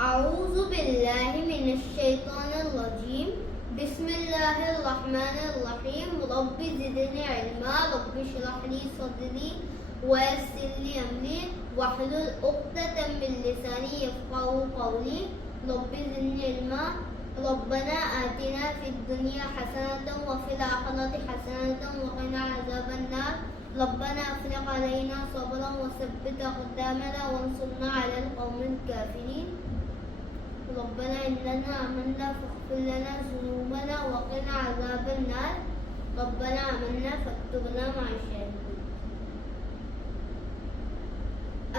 أعوذ بالله من الشيطان الرجيم بسم الله الرحمن الرحيم رب زدني علما رب اشرح لي صدري ويسر لي أمري واحلل عقدة من لساني يفقهوا قولي رب زدني علما ربنا آتنا في الدنيا حسنة وفي الآخرة حسنة وقنا عذاب النار ربنا افرغ علينا صبرا وثبت أقدامنا وانصرنا على القوم الكافرين ربنا إننا آمنا فاغفر لنا ذنوبنا وقنا عذاب النار ربنا آمنا فاكتبنا مع الشاهدين.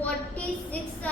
46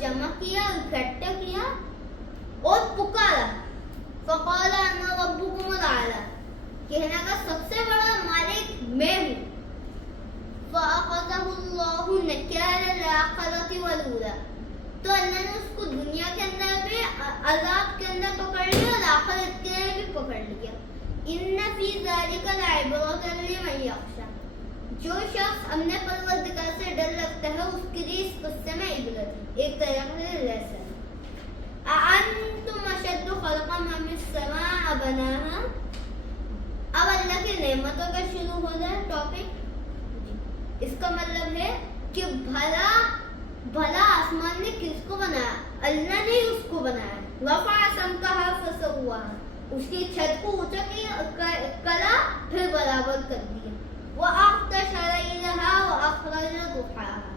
جمع کیا، اکٹھا کیا اور پکارا، فقال انا ربکم الاعلی، کہنے کا سب سے بڑا مالک میں ہوں. فاخذہ اللہ نکال الاخرۃ والاولی، تو اللہ نے اس کو دنیا کے اندر بھی عذاب کے اندر پکڑ لیا اور آخرت کے اندر بھی پکڑ لیا. ان فی ذلک لعبرۃ لمن یخشی، جو شخص اپنے پروردگار سے ڈر رکھتا ہے اس کے لیے اس قصے میں عبرت ہے، ایک طرح سے لیسن. اانتم اشد خلقا من السماء بناها. اب اللہ کی نعمتوں کا شروع ہو رہا ہے ٹاپک. اس کا مطلب ہے کہ بھلا آسمان نے کس کو بنایا؟ اللہ نے اس کو بنایا. رفع سمکها فسواها، اس کی چھت کو اونچا کرا پھر برابر کر دیا. وَأَغْطَشَ لَيْلَهَا وَأَخْرَجَ ضُحَاهَا،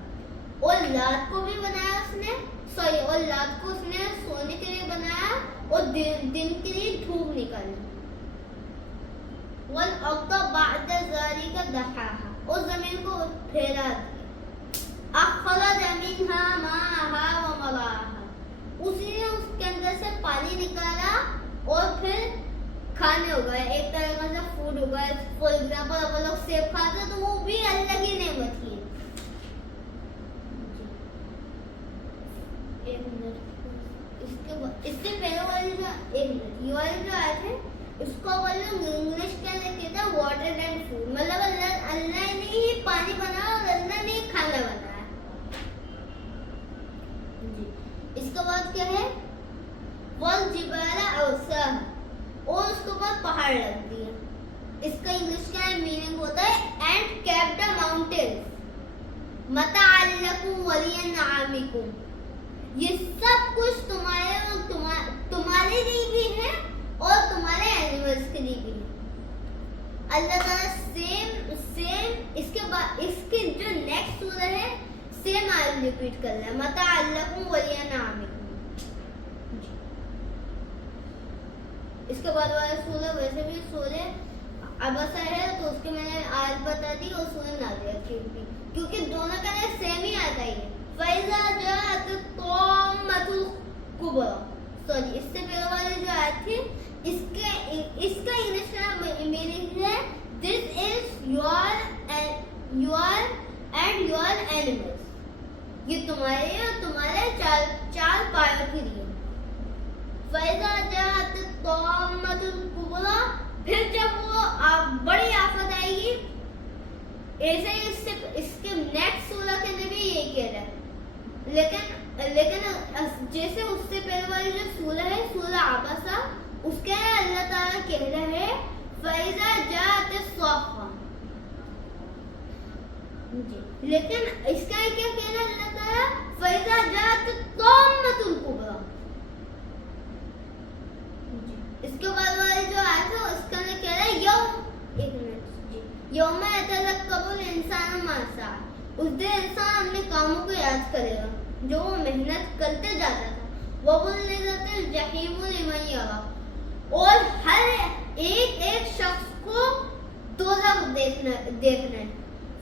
اور رات کو بھی بنایا اس نے، اور رات کو اس نے سونے کے لیے بنایا اور دن کے لیے دھوپ نکالا. وَالْأَرْضَ بَعْدَ ذَلِكَ دَحَاهَا، اور زمین کو پھیلا دیا. أَخْرَجَ مِنْهَا مَاءَهَا وَمَرْعَاهَا، اسی نے اس کے اندر سے پانی نکالا اور پھر کھانے اگائے، ایک طرح کا فوڈ اگائے. فور ایگزامپل اگر لوگ سیب کھاتے تو وہ بھی اللہ کی نعمت ہی ہے. اس سے پہلے والی جو یہ والی جو آیت ہے اس کو انگلش کے اندر کہتے ہیں واٹر اینڈ فوڈ، مطلب اللہ نے ہی پانی بنایا اور اللہ نے ہی کھانا بنایا. اس کے بعد کیا ہے؟ والجبال اوساها، اور اس کے بعد پہاڑ رکھ دیا. اس کا انگلش کا میننگ ہوتا ہے اینڈ کیپ دا ماؤنٹینز متاعا لکم ولانعامکم. یہ سب کچھ تمہارے لیے بھی ہے اور تمہارے اینیملز کے لیے بھی ہے. اللہ تعالیٰ سیم اس کے جو نیکسٹ سورہ ہے سیم آیت ریپیٹ کر رہا ہے، متاعا لکم ولانعامکم. اس کے بعد والا سورہ ویسے بھی سورہ عبسہ ہے تو اس کے میں نے آیت بتا دی اور سورہ نازعات کی بھی، کیونکہ دونوں کا سیم ہی آتا ہی ہے. فَإِذَا جَاءَتِ الطَّامَّةُ الْكُبْرىٰ، سوری اس سے پہلے والی جو آیت تھی اس کا انگلش کا میننگ ہے this is your and your animals, یہ تمہارے اور تمہارے چار پایوں کے لیے. فَإِذَا جَاءَتِ الطَّامَّةُ الْكُبْرىٰ، پھر جب وہ بڑی آفت آئے گی. ایسے ہی اس کے نیکسٹ سورہ کے اندر بھی یہی کہہ رہا ہے، لیکن جیسے اس سے پہلے والی جو سورہ ہے سورہ عبسہ، اس کے اللہ تعالیٰ کہہ رہا ہے فَإِذَا جَاءَتِ الصَّاخَّةُ، لیکن اس کا کیا کہہ رہا ہے اللہ تعالیٰ؟ فَإِذَا جَاءَتِ الطَّامَّةُ الْكُبْرىٰ. اس کے بعد والی جو آیت ہے اس کا کہہ رہا ہے یوم یتذکر الانسان ما سعی، اس دن انسان اپنے کاموں کو یاد کرے گا جو وہ محنت کرتے جاتا تھا. وَبُرِّزَتِ الْجَحِیمُ لِمَن یَرَىٰ، اور ہر ایک شخص کو دوزخ دیکھنا ہے.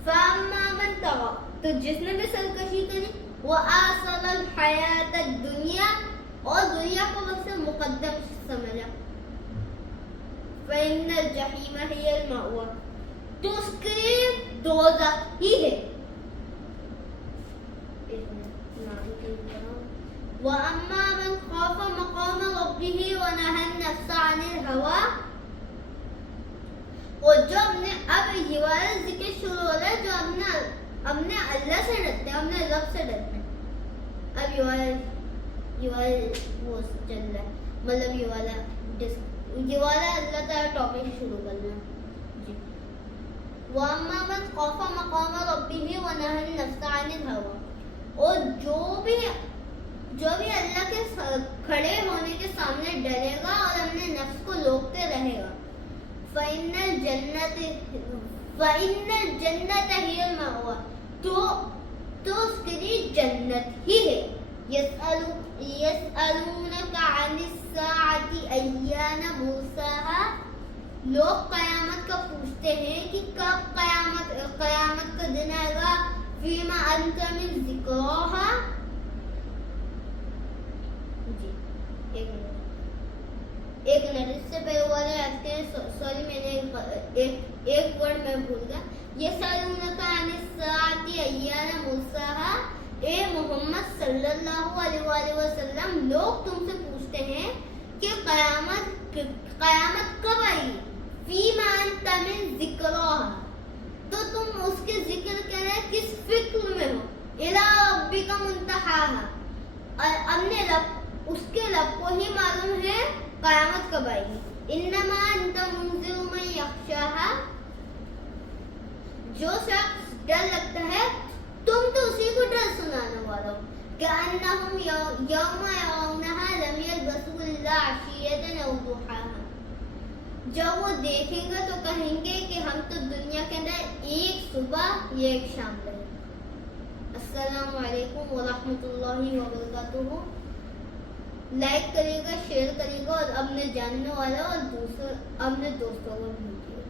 فَأَمَّا مَن طَغَىٰ، تو جس نے بھی سرکشی کری، وَآثَرَ الْحَیَاةَ الدُّنْیَا، اور دنیا کو وقت سے مقدم سمجھا. فَإِنَّ الْجَحِیمَ هِیَ الْمَأْوَىٰ، تو اس کے لیے دوزخ ہی ہے. وَأَمَّا مَنْ خَافَ مَقَامَ رَبِّهِ وَنَهَى النَّفْسَ عَنِ الْهَوَىٰ، اور جو اب یہ والا ذکر شروع ہو رہا ہے جو اپنے اللہ سے ڈرتے ہیں، اپنے رب سے ڈرتے ہیں. اب یہ والا وہ چل رہا ہے، مطلب یہ والا اللہ تعالیٰ ٹاپک شروع کرنا. وَأَمَّا مَنْ خَافَ مَقَامَ رَبِّهِ وَنَهَى النَّفْسَ عَنِ الْهَوَىٰ، اور جو بھی اللہ کے کھڑے ہونے کے سامنے ڈرے گا اور اپنے نفس کو روکتے رہے گا. فَإِنَّ الْجَنَّةَ هِيَ الْمَأْوَىٰ، تو اس کے لیے جنت ہی ہے. يَسْأَلُونَكَ عَنِ السَّاعَةِ أَيَّانَ مُرْسَاهَا، لوگ قیامت کا پوچھتے ہیں کہ کب قیامت کا دن آئے گا. فِيمَ أَنْتَ مِنْ ذِكْرَاهَا، یسألونک عن الساعة ایان مرساہا، اے محمد صلی اللہ علیہ وآلہ وسلم، لوگ تم سے پوچھتے ہیں کہ قیامت کب آئے گی؟ فیما انت من ذکراہا، تو تم اس کے ذکر کرے کس فکر میں ہو؟ الی ربک منتہاہا، اپنے رب، اس کے رب کو ہی معلوم ہے قیامت کب آئے گی۔ انما انت منذر من یخشاہا، جو شخص ڈر لگتا ہے تم تو اسی کو ڈر سنانے والا ہو۔ کأنہم یوم یرونہا لم یلبثوا الا عشیۃ او ضحاہا، جب وہ دیکھیں گے تو کہیں گے کہ ہم تو دنیا کے اندر ایک صبح یا ایک شام رہے۔ السلام علیکم ورحمۃ اللہ وبرکاتہ۔ لائک کریے گا، شیئر کریے گا اور اپنے جاننے والوں اور اپنے دوستوں کو بھیجیے گا۔